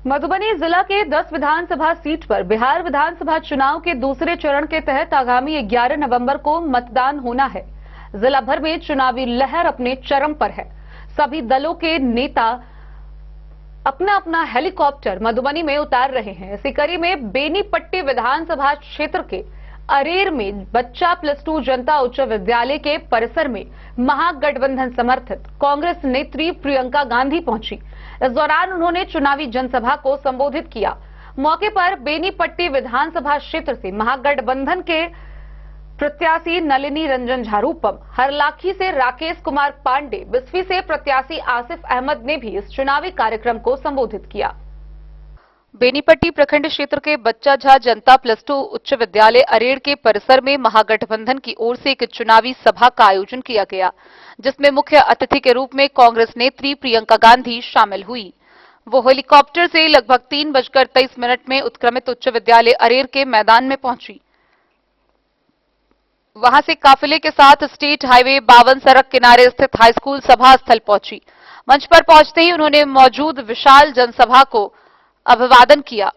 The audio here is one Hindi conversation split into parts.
मधुबनी जिला के 10 विधानसभा सीट पर बिहार विधानसभा चुनाव के दूसरे चरण के तहत आगामी 11 नवंबर को मतदान होना है। जिला भर में चुनावी लहर अपने चरम पर है। सभी दलों के नेता अपना अपना हेलीकॉप्टर मधुबनी में उतार रहे हैं। इसी कड़ी में बेनीपट्टी विधानसभा क्षेत्र के अरेर में बच्चा +2 जनता उच्च विद्यालय के परिसर में महागठबंधन समर्थित कांग्रेस नेत्री प्रियंका गांधी पहुंची। इस दौरान उन्होंने चुनावी जनसभा को संबोधित किया। मौके पर बेनीपट्टी विधानसभा क्षेत्र से महागठबंधन के प्रत्याशी नलिनी रंजन झारूपम, हरलाखी से राकेश कुमार पांडे, बिस्फी से प्रत्याशी आसिफ अहमद ने भी इस चुनावी कार्यक्रम को संबोधित किया। बेनीपट्टी प्रखंड क्षेत्र के बच्चा झा जनता +2 उच्च विद्यालय अरेर के परिसर में महागठबंधन की ओर से एक चुनावी सभा का आयोजन किया गया, जिसमें मुख्य अतिथि के रूप में कांग्रेस नेत्री प्रियंका गांधी शामिल हुई। वो हेलीकॉप्टर से लगभग 3:23 में उत्क्रमित उच्च विद्यालय अरेर के मैदान में पहुंची। वहां से काफिले के साथ स्टेट हाईवे 52 सड़क किनारे स्थित हाईस्कूल सभा स्थल पहुंची। मंच पर पहुंचते ही उन्होंने मौजूद विशाल जनसभा को अभिवादन किया।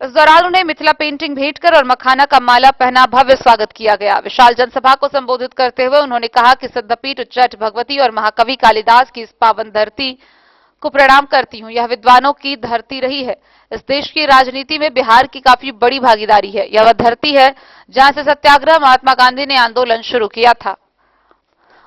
इस दौरान उन्हें मिथिला पेंटिंग भेंट कर और मखाना का माला पहना भव्य स्वागत किया गया। विशाल जनसभा को संबोधित करते हुए उन्होंने कहा कि सिद्धपीठ उच्चैठ भगवती और महाकवि कालिदास की इस पावन धरती को प्रणाम करती हूं। यह विद्वानों की धरती रही है। इस देश की राजनीति में बिहार की काफी बड़ी भागीदारी है। यह वह धरती है जहां से सत्याग्रह महात्मा गांधी ने आंदोलन शुरू किया था।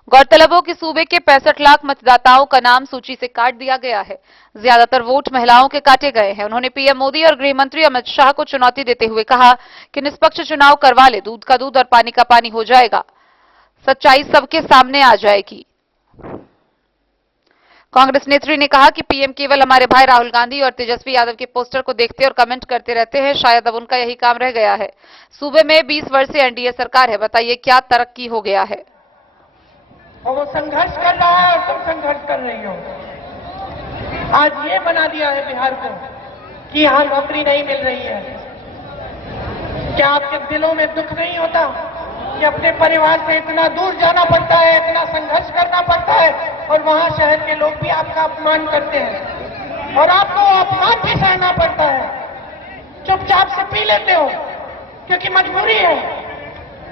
गौरतलब हो कि सूबे के 65 लाख मतदाताओं का नाम सूची से काट दिया गया है। ज्यादातर वोट महिलाओं के काटे गए हैं। उन्होंने पीएम मोदी और गृह मंत्री अमित शाह को चुनौती देते हुए कहा कि निष्पक्ष चुनाव करवा ले, दूध का दूध और पानी का पानी हो जाएगा, सच्चाई सबके सामने आ जाएगी। कांग्रेस नेत्री ने कहा कि पीएम केवल हमारे भाई राहुल गांधी और तेजस्वी यादव के पोस्टर को देखते और कमेंट करते रहते हैं। शायद अब उनका यही काम रह गया है। सूबे में 20 वर्ष से एनडीए सरकार है, बताइए क्या तरक्की हो गया है। और वो संघर्ष कर रहा है और तुम संघर्ष कर रही हो। आज ये बना दिया है बिहार को कि यहां नौकरी नहीं मिल रही है। क्या आपके दिलों में दुख नहीं होता कि अपने परिवार से इतना दूर जाना पड़ता है, इतना संघर्ष करना पड़ता है और वहां शहर के लोग भी आपका अपमान करते हैं और आपको अपमान भी सहना पड़ता है। चुपचाप से पी लेते हो क्योंकि मजबूरी है।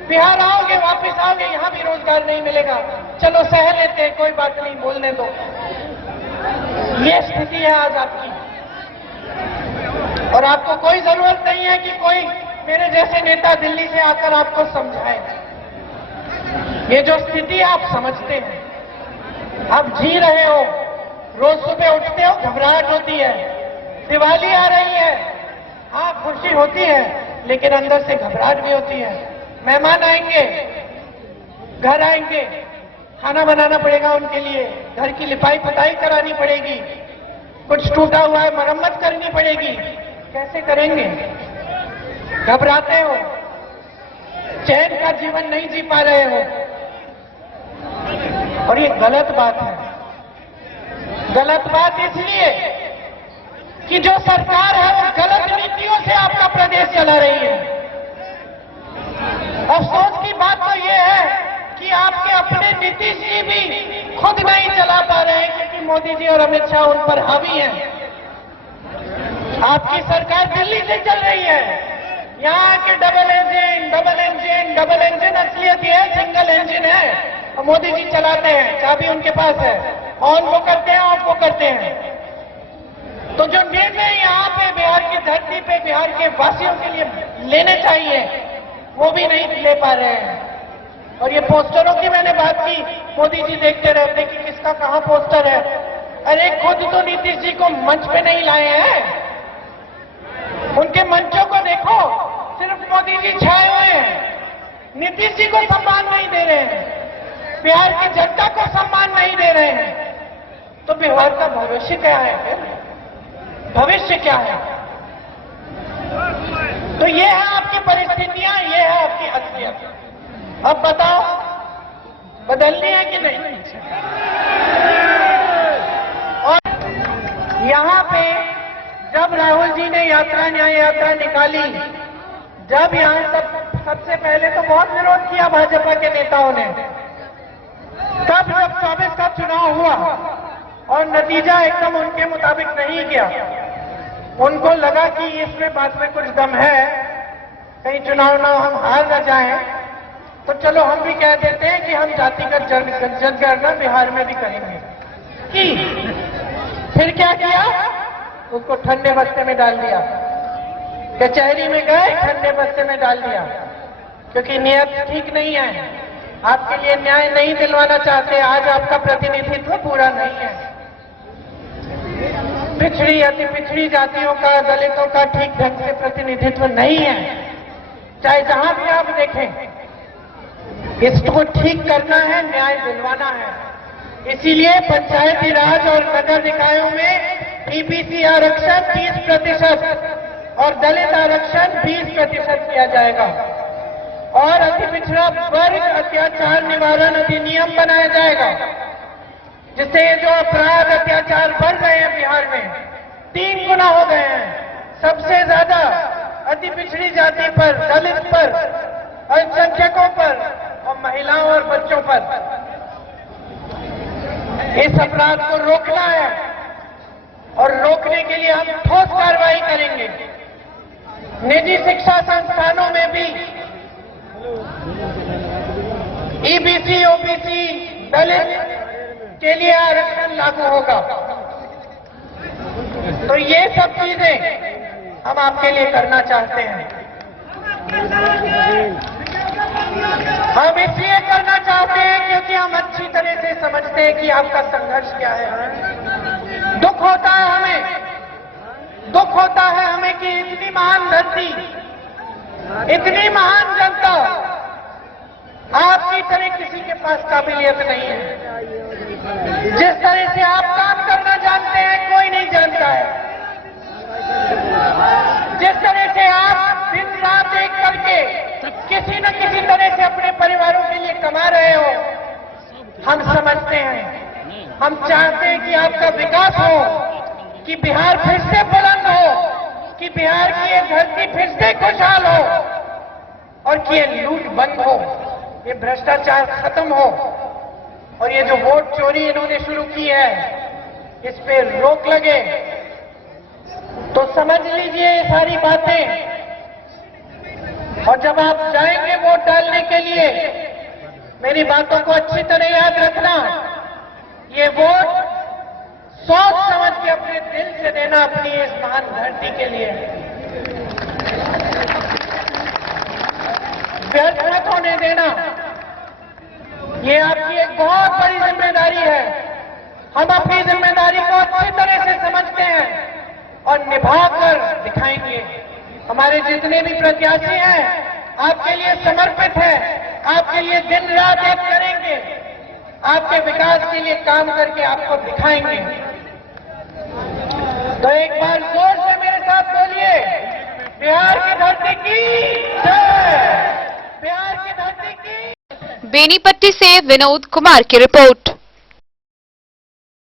बिहार आओगे, वापस आओगे, यहां भी रोजगार नहीं मिलेगा। चलो सह लेते हैं, कोई बात नहीं, बोलने दो। ये स्थिति है आज आपकी और आपको कोई जरूरत नहीं है कि कोई मेरे जैसे नेता दिल्ली से आकर आपको समझाए। ये जो स्थिति आप समझते हैं, आप जी रहे हो। रोज सुबह उठते हो, घबराहट होती है। दिवाली आ रही है, हाँ खुशी होती है, लेकिन अंदर से घबराहट भी होती है। मेहमान आएंगे, घर आएंगे, खाना बनाना पड़ेगा उनके लिए, घर की लिपाई पुताई करानी पड़ेगी, कुछ टूटा हुआ है मरम्मत करनी पड़ेगी। कैसे करेंगे? घबराते हो, चैन का जीवन नहीं जी पा रहे हो और ये गलत बात है। गलत बात इसलिए कि जो सरकार है वो गलत नीतियों से आपका प्रदेश चला रही है। अफसोस की बात तो ये है कि आपके अपने नीतीश जी भी खुद नहीं चला पा रहे हैं क्योंकि मोदी जी और अमित शाह उन पर हावी हैं। आपकी सरकार दिल्ली से चल रही है। यहाँ के डबल इंजन असलियत है, सिंगल इंजन है और मोदी जी चलाते हैं, चाबी उनके पास है। ऑन वो करते हैं, ऑफ वो करते हैं। तो जो निर्णय यहाँ पे बिहार की धरती पे बिहार के वासियों के लिए लेने चाहिए वो भी नहीं ले पा रहे हैं। और ये पोस्टरों की मैंने बात की, मोदी जी देखते रहते कि किसका कहां पोस्टर है। अरे खुद तो नीतीश जी को मंच पे नहीं लाए हैं, उनके मंचों को देखो, सिर्फ मोदी जी छाए हुए हैं। नीतीश जी को सम्मान नहीं दे रहे हैं, बिहार की जनता को सम्मान नहीं दे रहे हैं। तो बिहार का भविष्य क्या है फिर? भविष्य क्या है? तो ये है आपकी परिस्थितियां, ये है आपकी असलियत। अब बताओ बदलनी है कि नहीं? और यहां पे जब राहुल जी ने न्याय यात्रा निकाली, जब यहां सबसे पहले तो बहुत विरोध किया भाजपा के नेताओं ने। तब जब 24 का चुनाव हुआ और नतीजा एकदम उनके मुताबिक नहीं गया उनको लगा कि इसमें बात में कुछ दम है, कहीं चुनाव ना हम हार न जाएं, तो चलो हम भी कह देते हैं कि हम जातिगत जनगणना बिहार में भी करेंगे। कि फिर क्या किया, उसको ठंडे बस्ते में डाल दिया, कचहरी में गए ठंडे बस्ते में डाल दिया, क्योंकि नियत ठीक नहीं है, आपके लिए न्याय नहीं दिलवाना चाहते, आज आपका प्रतिनिधित्व पूरा नहीं है, पिछड़ी अति पिछड़ी जातियों का, दलितों का ठीक ढंग से प्रतिनिधित्व नहीं है, चाहे जहां भी आप देखें। इसको ठीक करना है, न्याय दिलवाना है। इसीलिए पंचायती राज और नगर निकायों में ईबीसी आरक्षण 30% और दलित आरक्षण 20% किया जाएगा और अति पिछड़ा वर्ग अत्याचार निवारण अधिनियम बनाया जाएगा, जिससे ये जो अपराध अत्याचार बढ़ रहे हैं बिहार में 3 गुना हो गए हैं। सबसे ज्यादा अति पिछड़ी जाति पर, दलित पर, अल्पसंख्यकों पर और महिलाओं और बच्चों पर। इस अपराध को रोकना है और रोकने के लिए हम ठोस कार्रवाई करेंगे। निजी शिक्षा संस्थानों में भी ईबीसी, ओबीसी, दलित के लिए आरक्षण लागू होगा। तो ये सब चीजें हम आपके लिए करना चाहते हैं। हम इसलिए करना चाहते हैं क्योंकि हम अच्छी तरह से समझते हैं कि आपका संघर्ष क्या है। दुख होता है हमें कि इतनी महान धरती, इतनी महान जनता, आपकी तरह किसी के पास काबिलियत नहीं है। जिस तरह से आप काम करना जानते हैं कोई नहीं जानता है। जिस तरह से आप दिन रात एक करके किसी न किसी तरह से अपने परिवारों के लिए कमा रहे हो, हम समझते हैं। हम चाहते हैं कि आपका विकास हो, कि बिहार फिर से बुलंद हो, कि बिहार की ये धरती फिर से खुशहाल हो और कि ये लूट बंद हो, ये भ्रष्टाचार खत्म हो और ये जो वोट चोरी इन्होंने शुरू की है इस पे रोक लगे। तो समझ लीजिए ये सारी बातें, और जब आप जाएंगे वोट डालने के लिए मेरी बातों को अच्छी तरह याद रखना। ये वोट सोच समझ के अपने दिल से देना, अपनी इस महान धरती के लिए। व्यर्थ मत होने देना। ये आपकी एक बहुत बड़ी जिम्मेदारी है। हम अपनी जिम्मेदारी को अच्छी तरह से समझते हैं और निभाकर दिखाएंगे। हमारे जितने भी प्रत्याशी हैं आपके लिए समर्पित हैं, आपके लिए दिन रात एक करेंगे, आपके विकास के लिए काम करके आपको दिखाएंगे। तो एक बार जोर से मेरे साथ बोलिए, बिहार की धरती की जय, बिहार की धरती की। बेनीपट्टी से विनोद कुमार की रिपोर्ट।